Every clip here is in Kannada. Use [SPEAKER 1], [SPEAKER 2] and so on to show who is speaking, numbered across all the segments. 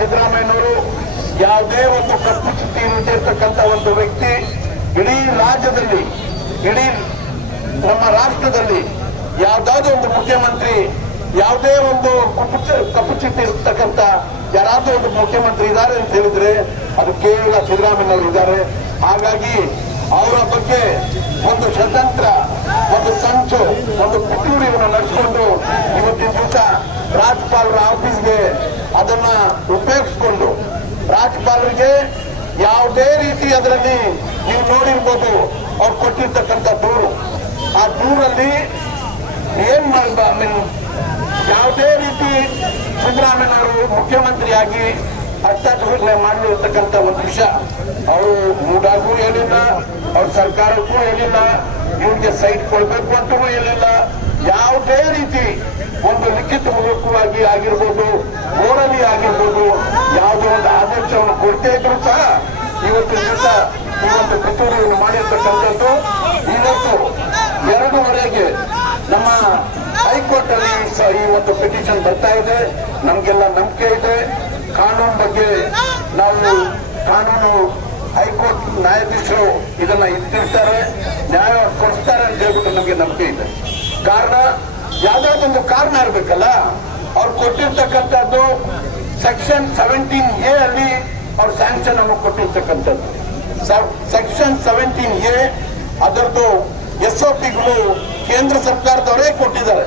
[SPEAKER 1] ಸಿದ್ದರಾಮಯ್ಯನವರು ಯಾವುದೇ ಒಂದು ಕಪ್ಪು ಚುಟ್ಟಿ ಒಂದು ವ್ಯಕ್ತಿ ಇಡೀ ರಾಜ್ಯದಲ್ಲಿ, ಇಡೀ ನಮ್ಮ ರಾಷ್ಟ್ರದಲ್ಲಿ ಯಾವ್ದಾದ್ರು ಒಂದು ಮುಖ್ಯಮಂತ್ರಿ, ಯಾವುದೇ ಒಂದು ಕಪ್ಪು ಕಪ್ಪು ಚಿಟ್ಟಿ ಇರ್ತಕ್ಕಂಥ ಯಾರಾದ್ರೂ ಒಂದು ಮುಖ್ಯಮಂತ್ರಿ ಇದ್ದಾರೆ ಅಂತ ಹೇಳಿದ್ರೆ ಅದು ಕೇವಲ ಸಿದ್ದರಾಮಯ್ಯನವರು ಇದ್ದಾರೆ. ಹಾಗಾಗಿ ಅವರ ಬಗ್ಗೆ ಒಂದು ಷಡ್ಯಂತ್ರ ಒಂದು ಸಂಚು, ಒಂದು ಕುಟುಂಬ ನಡೆಸಿಕೊಂಡು ಇವತ್ತಿನ ದಿವಸ ರಾಜ್ಯಪಾಲರ ಆಫೀಸ್ಗೆ ಅದನ್ನ ಉಪಯೋಗಿಸ್ಕೊಂಡು ರಾಜ್ಯಪಾಲರಿಗೆ ಯಾವುದೇ ರೀತಿ ಅದರಲ್ಲಿ ನೀವು ನೋಡಿರ್ಬೋದು ಅವ್ರು ಕೊಟ್ಟಿರ್ತಕ್ಕಂಥ ದೂರು. ಆ ದೂರಲ್ಲಿ ಏನ್ ಮಾಡಿದ ಐ ಮೀನ್ ಯಾವುದೇ ರೀತಿ ಸಿದ್ದರಾಮಯ್ಯನವರು ಮುಖ್ಯಮಂತ್ರಿಯಾಗಿ ಹಸ್ತಾಕ್ಷರ ಮಾಡಿರ್ತಕ್ಕಂಥ ಒಂದು ವಿಷಯ. ಅವರು ಮೂಡಾಗೂ ಹೇಳಿಲ್ಲ, ಅವ್ರ ಸರ್ಕಾರಕ್ಕೂ ಹೇಳಿಲ್ಲ, ಇವ್ರಿಗೆ ಸೈಟ್ ಕೊಡ್ಬೇಕು ಅಂತೂ ಹೇಳಿಲ್ಲ. ಯಾವುದೇ ರೀತಿ ಆಗಿರ್ಬೋದು ಓರಲಿ ಆಗಿರ್ಬೋದು, ಯಾವುದೋ ಒಂದು ಆದೇಶವನ್ನು ಕೊಡ್ತೇ ಇದ್ರು ಸಹ ಇವತ್ತು ದಿವಸ ಈ ಒಂದು ಪಿತೂರಿಯನ್ನು ಮಾಡಿರ್ತಕ್ಕಂಥದ್ದು. ಇವತ್ತು ಎರಡೂವರೆಗೆ ನಮ್ಮ ಹೈಕೋರ್ಟ್ ಅಲ್ಲಿ ಈ ಒಂದು ಪಿಟಿಷನ್ ಬರ್ತಾ ಇದೆ. ನಮ್ಗೆಲ್ಲ ನಂಬಿಕೆ ಇದೆ. ಕಾನೂನು ಬಗ್ಗೆ ನಾವು ಕಾನೂನು ಹೈಕೋರ್ಟ್ ನ್ಯಾಯಾಧೀಶರು ಇದನ್ನ ಇಟ್ಟಿರ್ತಾರೆ, ನ್ಯಾಯ ಕೊಡ್ತಾರೆ ಅಂತ ಹೇಳ್ಬಿಟ್ಟು ನಮಗೆ ನಂಬಿಕೆ ಇದೆ. ಕಾರಣ ಯಾವ್ದಾದೊಂದು ಕಾರಣ ಇರ್ಬೇಕಲ್ಲ? ಅವ್ರು ಕೊಟ್ಟಿರ್ತಕ್ಕಂಥದ್ದು ಸೆಕ್ಷನ್ ಸೆವೆಂಟೀನ್ ಎ ಅಲ್ಲಿ ಅವ್ರು ಸ್ಯಾಂಕ್ಷನ್ ಅನ್ನು ಕೊಟ್ಟಿರ್ತಕ್ಕಂಥದ್ದು. ಸೆಕ್ಷನ್ ಸೆವೆಂಟೀನ್ ಎ ಅದರದ್ದು ಎಸ್ ಒ ಪಿಗಳು ಕೇಂದ್ರ ಸರ್ಕಾರದವರೇ ಕೊಟ್ಟಿದ್ದಾರೆ.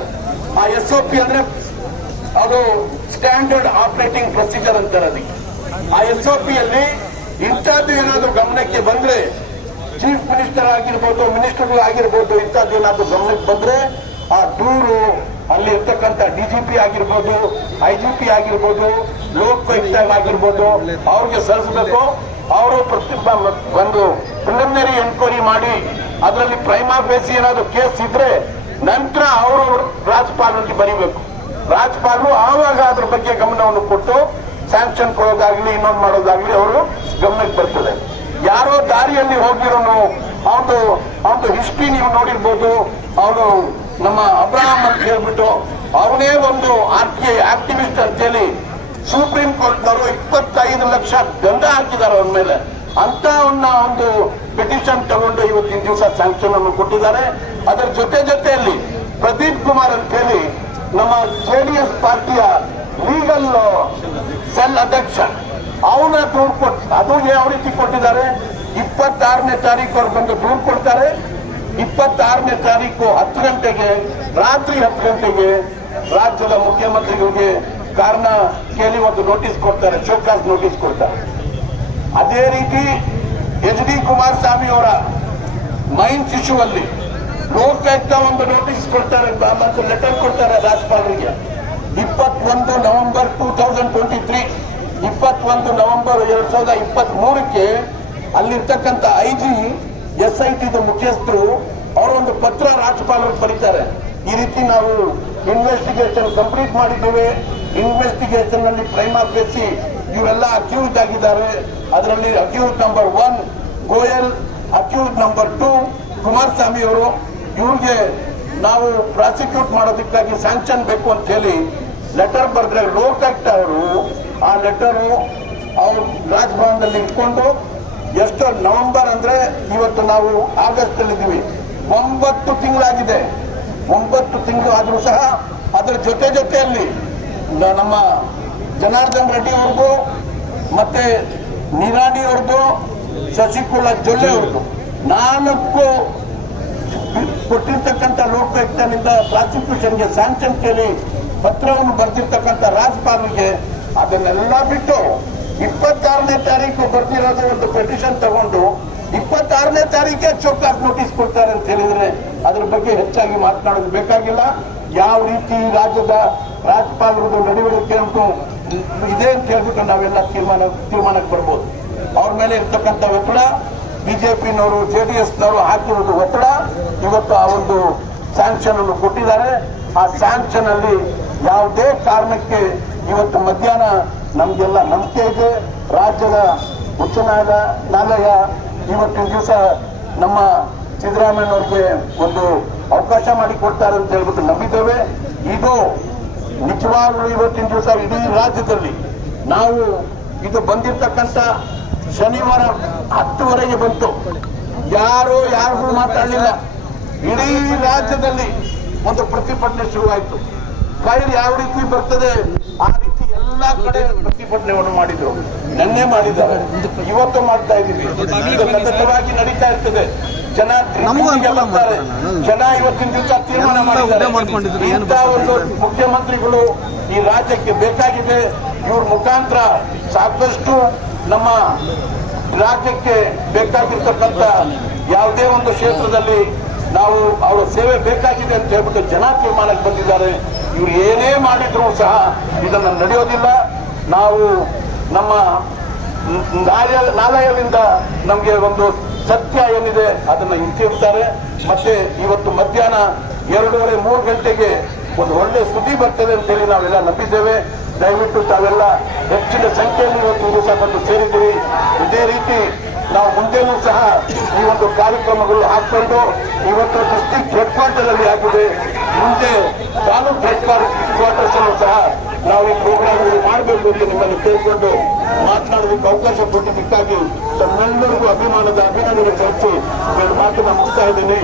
[SPEAKER 1] ಆ ಎಸ್ ಒ ಪಿ ಅಂದ್ರೆ ಅದು ಸ್ಟ್ಯಾಂಡರ್ಡ್ ಆಪರೇಟಿಂಗ್ ಪ್ರೊಸೀಜರ್ ಅಂತಾರೆ ಅದಕ್ಕೆ. ಆ ಎಸ್ ಒ ಪಿಯಲ್ಲಿ ಇಂಥದ್ದು ಏನಾದರೂ ಗಮನಕ್ಕೆ ಬಂದ್ರೆ ಚೀಫ್ ಮಿನಿಸ್ಟರ್ ಆಗಿರ್ಬೋದು ಮಿನಿಸ್ಟರ್ಗಳಾಗಿರ್ಬೋದು ಇಂಥದ್ದು ಏನಾದರೂ ಗಮನಕ್ಕೆ ಬಂದ್ರೆ ಆ ದೂರು ಅಲ್ಲಿ ಇರ್ತಕ್ಕಂಥ ಡಿಜಿಪಿ ಆಗಿರ್ಬೋದು, ಐ ಜಿ ಪಿ ಆಗಿರ್ಬೋದು ಲೋಕಾಯುಕ್ತ ಆಗಿರ್ಬೋದು, ಅವ್ರಿಗೆ ಸಲ್ಲಿಸಬೇಕು. ಅವರು ಪ್ರತಿ ಒಂದು ಪ್ರಿಲಿಮಿನರಿ ಎನ್ಕ್ವೈರಿ ಮಾಡಿ, ಅದರಲ್ಲಿ ಪ್ರೈಮಾ ಬೇಸಿ ಏನಾದ್ರು ಕೇಸ್ ಇದ್ರೆ ನಂತರ ಅವರು ರಾಜ್ಯಪಾಲರಿಗೆ ಬರೀಬೇಕು. ರಾಜ್ಯಪಾಲರು ಆವಾಗ ಅದ್ರ ಬಗ್ಗೆ ಗಮನವನ್ನು ಕೊಟ್ಟು ಸ್ಯಾಂಕ್ಷನ್ ಕೊಡೋದಾಗ್ಲಿ, ಇನ್ನೊಂದು ಮಾಡೋದಾಗ್ಲಿ ಅವರು ಗಮನಕ್ಕೆ ಬರ್ತದೆ. ಯಾರೋ ದಾರಿಯಲ್ಲಿ ಹೋಗಿರೋನು ಅವನು ಅವನು ಹಿಸ್ಟ್ರಿ ನೀವು ನೋಡಿರ್ಬೋದು ಅವನು ನಮ್ಮ ಅಬ್ರಾಹಂ ಅಂತ ಹೇಳ್ಬಿಟ್ಟು ಅವನೇ ಒಂದು ಆರ್ ಟಿ ಆಕ್ಟಿವಿಸ್ಟ್ ಅಂತೇಳಿ ಸುಪ್ರೀಂ ಕೋರ್ಟ್ನವರು ಇಪ್ಪತ್ತೈದು ಲಕ್ಷ ದಂಡ ಹಾಕಿದ್ದಾರೆ ಅವನ ಮೇಲೆ. ಅಂತ ಒಂದು ಪಿಟಿಷನ್ ತಗೊಂಡು ಇವತ್ತಿನ ದಿವಸ ಸ್ಯಾಂಕ್ಷನ್ ಅನ್ನು ಕೊಟ್ಟಿದ್ದಾರೆ. ಅದರ ಜೊತೆ ಜೊತೆಯಲ್ಲಿ ಪ್ರದೀಪ್ ಕುಮಾರ್ ಅಂತ ಹೇಳಿ ನಮ್ಮ ಜೆಡಿಎಸ್ ಪಾರ್ಟಿಯ ಲೀಗಲ್ ಸೆಲ್ ಅಧ್ಯಕ್ಷ ಅವನ ದೂರು ಕೊಟ್ಟು ಅದು ಯಾವ ರೀತಿ ಕೊಟ್ಟಿದ್ದಾರೆ? ಇಪ್ಪತ್ತಾರನೇ ತಾರೀಕು ಅವ್ರು ಬಂದು ದೂರು ಕೊಡ್ತಾರೆ. ಇಪ್ಪತ್ತಾರನೇ ತಾರೀಕು ಹತ್ತು ಗಂಟೆಗೆ, ರಾತ್ರಿ ಹತ್ತು ಗಂಟೆಗೆ ರಾಜ್ಯದ ಮುಖ್ಯಮಂತ್ರಿಗಳಿಗೆ ಕಾರಣ ಕೇಳಿ ಒಂದು ನೋಟಿಸ್ ಕೊಡ್ತಾರೆ ಶೋಕಾಸ್ ನೋಟಿಸ್ ಕೊಡ್ತಾರೆ. ಅದೇ ರೀತಿ ಎಚ್ ಡಿ ಕುಮಾರಸ್ವಾಮಿ ಅವರ ಮೈನ್ಸ್ ಶಿಶುವಲ್ಲಿ ಅಲ್ಲಿ ಲೋಕಾಯುಕ್ತ ಒಂದು ನೋಟಿಸ್ ಕೊಡ್ತಾರೆ ಮತ್ತು ಲೆಟರ್ ಕೊಡ್ತಾರೆ ರಾಜ್ಯಪಾಲರಿಗೆ ಇಪ್ಪತ್ತೊಂದು November two thousand twenty three ಇಪ್ಪತ್ತೊಂದು ನವೆಂಬರ್ ಎರಡ್ ಸಾವಿರದ ಇಪ್ಪತ್ತ್ ಮೂರಕ್ಕೆ ಅಲ್ಲಿರ್ತಕ್ಕಂಥ I G S I T ಮುಖ್ಯಸ್ಥರು ಅವರು ಒಂದು ಪತ್ರ ರಾಜ್ಯಪಾಲರಿಗೆ ಬರೀತಾರೆ. ಈ ರೀತಿ ನಾವು ಇನ್ವೆಸ್ಟಿಗೇಷನ್ ಕಂಪ್ಲೀಟ್ ಮಾಡಿದ್ದೇವೆ. ಇನ್ವೆಸ್ಟಿಗೇಷನ್ನಲ್ಲಿ ಪ್ರೈಮ್ ಬೇಸಿ ಇವರೆಲ್ಲ ಅಕ್ಯೂಸ್ಡ್ ಆಗಿದ್ದಾರೆ. ಅದರಲ್ಲಿ accused number one Goyal accused number two Kumaraswamy ಅವರು. ಇವ್ರಿಗೆ ನಾವು ಪ್ರಾಸಿಕ್ಯೂಟ್ ಮಾಡೋದಕ್ಕಾಗಿ ಸ್ಯಾಂಕ್ಷನ್ ಬೇಕು ಅಂತ ಹೇಳಿ ಲೆಟರ್ ಬರೆದ್ರೆ ಲೋಕಾಯುಕ್ತ ಅವರು ಆ ಲೆಟರು ಅವ್ರು ರಾಜಭವನದಲ್ಲಿ ಇಟ್ಕೊಂಡು ಎಷ್ಟು ನವೆಂಬರ್ ಅಂದ್ರೆ ಇವತ್ತು ನಾವು ಆಗಸ್ಟ್ ಅಲ್ಲಿ ಒಂಬತ್ತು ತಿಂಗಳಾಗಿದೆ. ಒಂಬತ್ತು ತಿಂಗಳು ಆದರೂ ಸಹ ಅದರ ಜೊತೆ ಜೊತೆಯಲ್ಲಿ ನಮ್ಮ ಜನಾರ್ದನ್ ರೆಡ್ಡಿ ಅವ್ರಿಗೂ ಮತ್ತೆ ನಿರಾಣಿ ಅವ್ರದ್ದು, ಶಶಿಕುಲ ಜೊಲ್ಲೆ ಅವ್ರದ್ದು. ನಾಲ್ಕು ಕೊಟ್ಟಿರ್ತಕ್ಕಂಥ ಲೋಕಾಯುಕ್ತನಿಂದ ಪ್ರಾಸಿಕ್ಯೂಷನ್ಗೆ ಸ್ಯಾಂಕ್ಷನ್ ಕೇಳಿ ಪತ್ರವನ್ನು ಬರೆದಿರ್ತಕ್ಕಂಥ ರಾಜ್ಪಾಲ್ಗೆ ಅದನ್ನೆಲ್ಲ ಬಿಟ್ಟು ಇಪ್ಪತ್ತಾರನೇ ತಾರೀಕು ಬರ್ತಿರೋದು ಒಂದು ಪೆಟಿಷನ್ ತಗೊಂಡು ಇಪ್ಪತ್ತಾರನೇ ತಾರೀಕೆ ಚೌಕಾಸ್ ನೋಟಿಸ್ ಕೊಡ್ತಾರೆ ಅಂತ ಹೇಳಿದ್ರೆ ಅದ್ರ ಬಗ್ಗೆ ಹೆಚ್ಚಾಗಿ ಮಾತನಾಡೋದು ಬೇಕಾಗಿಲ್ಲ. ಯಾವ ರೀತಿ ರಾಜ್ಯದ ರಾಜ್ಯಪಾಲರದು ನಡವಳಿಕೆ ಅಂತೂ ಇದೆ ಅಂತ ಹೇಳ್ಬಿಟ್ಟು ನಾವೆಲ್ಲ ತೀರ್ಮಾನ, ತೀರ್ಮಾನಕ್ಕೆ ಬರ್ಬೋದು. ಅವ್ರ ಮೇಲೆ ಇರ್ತಕ್ಕಂಥ ಒತ್ತಡ, ಬಿಜೆಪಿನವರು ಎಸ್ನವರು ಹಾಕಿರೋದು ಒತ್ತಡ. ಇವತ್ತು ಆ ಒಂದು ಸ್ಯಾಂಕ್ಷನ್ ಅನ್ನು ಕೊಟ್ಟಿದ್ದಾರೆ. ಆ ಸ್ಯಾಂಕ್ಷನ್ ಅಲ್ಲಿ ಯಾವುದೇ ಕಾರಣಕ್ಕೆ ಇವತ್ತು ಮಧ್ಯಾಹ್ನ ನಮ್ಗೆಲ್ಲ ನಂಬಿಕೆ ಇದೆ. ರಾಜ್ಯದ ನ್ಯಾಯಾಲಯ ಇವತ್ತಿನ ದಿವಸ ನಮ್ಮ ಸಿದ್ದರಾಮಯ್ಯನವ್ರಿಗೆ ಒಂದು ಅವಕಾಶ ಮಾಡಿಕೊಡ್ತಾರೆ ಅಂತ ಹೇಳ್ಬಿಟ್ಟು ನಂಬಿದ್ದೇವೆ. ಇದು ನಿಜವಾಗ್ಲೂ ಇವತ್ತಿನ ದಿವಸ ಇಡೀ ರಾಜ್ಯದಲ್ಲಿ ನಾವು ಇದು ಬಂದಿರ್ತಕ್ಕಂಥ ಶನಿವಾರ ಹತ್ತುವರೆಗೆ ಬಂತು. ಯಾರು ಯಾರಿಗೂ ಮಾತಾಡಲಿಲ್ಲ. ಇಡೀ ರಾಜ್ಯದಲ್ಲಿ ಒಂದು ಪ್ರತಿಭಟನೆ ಶುರುವಾಯಿತು. ಫೈಲ್ ಯಾವ ರೀತಿ ಬರ್ತದೆ ಆ ಎಲ್ಲಾ ಕಡೆ ಪ್ರತಿಭಟನೆಯನ್ನು ಮಾಡಿದ್ರು. ನಿನ್ನೆ ಮಾಡಿದ್ದಾರೆ. ಇವತ್ತು ಮಾಡ್ತಾ ಇದ್ದೀವಿ. ಸತತವಾಗಿ ನಡೀತಾ ಇರ್ತದೆ. ಜನ ಬರ್ತಾರೆ. ಜನ ಇವತ್ತಿನ ದಿವಸ ತೀರ್ಮಾನ ಮಾಡಿದ್ದಾರೆ. ಇಂಥ ಒಂದು ಮುಖ್ಯಮಂತ್ರಿಗಳು ಈ ರಾಜ್ಯಕ್ಕೆ ಬೇಕಾಗಿದೆ. ಇವ್ರ ಮುಖಾಂತರ ಸಾಕಷ್ಟು ನಮ್ಮ ರಾಜ್ಯಕ್ಕೆ ಬೇಕಾಗಿರ್ತಕ್ಕಂಥ ಯಾವುದೇ ಒಂದು ಕ್ಷೇತ್ರದಲ್ಲಿ ನಾವು ಅವರ ಸೇವೆ ಬೇಕಾಗಿದೆ ಅಂತ ಹೇಳ್ಬಿಟ್ಟು ಜನ ತೀರ್ಮಾನಕ್ಕೆ ಬಂದಿದ್ದಾರೆ. ಇವ್ರು ಏನೇ ಮಾಡಿದ್ರು ಸಹ ಇದನ್ನು ನಡೆಯೋದಿಲ್ಲ. ನಾವು ನಮ್ಮ ನಾಲಯದಿಂದ ನಮಗೆ ಒಂದು ಸತ್ಯ ಏನಿದೆ ಅದನ್ನ ಹಿಂತಿರ್ತಾರೆ ಮತ್ತೆ ಇವತ್ತು ಮಧ್ಯಾಹ್ನ ಎರಡೂವರೆ ಮೂರು ಗಂಟೆಗೆ ಒಂದು ಒಳ್ಳೆ ಸುದ್ದಿ ಬರ್ತದೆ ಅಂತ ಹೇಳಿ ನಾವೆಲ್ಲ ನಂಬಿದ್ದೇವೆ. ದಯವಿಟ್ಟು ತಾವೆಲ್ಲ ಹೆಚ್ಚಿನ ಸಂಖ್ಯೆಯಲ್ಲಿ ಇವತ್ತು ದಿವಸ ಬಂದು ಸೇರಿದ್ದೀವಿ ಇದೇ ರೀತಿ ನಾವು ಮುಂದೆನೂ ಸಹ ಈ ಒಂದು ಕಾರ್ಯಕ್ರಮಗಳು ಹಾಕೊಂಡು ಇವತ್ತು ಡಿಸ್ಟಿಕ್ ಹೆಡ್ ಕ್ವಾರ್ಟರ್ ಅಲ್ಲಿ ಆಗಿದೆ. ಮುಂದೆ ತಾಲೂಕು ಸರ್ಕಾರ ಕ್ವಾರ್ಟರ್ಸ್ ಸಹ ನಾವು ಈ ಪ್ರೋಗ್ರಾಮ್ ಮಾಡಬೇಕು ಅಂತ ನಿಮ್ಮನ್ನು ಕೇಳಿಕೊಂಡು ಮಾತನಾಡೋದಕ್ಕೆ ಅವಕಾಶ ಕೊಟ್ಟಿದ್ದಕ್ಕಾಗಿ ತಮ್ಮೆಲ್ಲರಿಗೂ ಅಭಿಮಾನದ ಅಭಿನಂದನೆ ಸಲ್ಲಿಸಿ. ನಾನು ಮಾತನ್ನು ಮುಗಿಸ್ತಾ ಇದ್ದೀನಿ.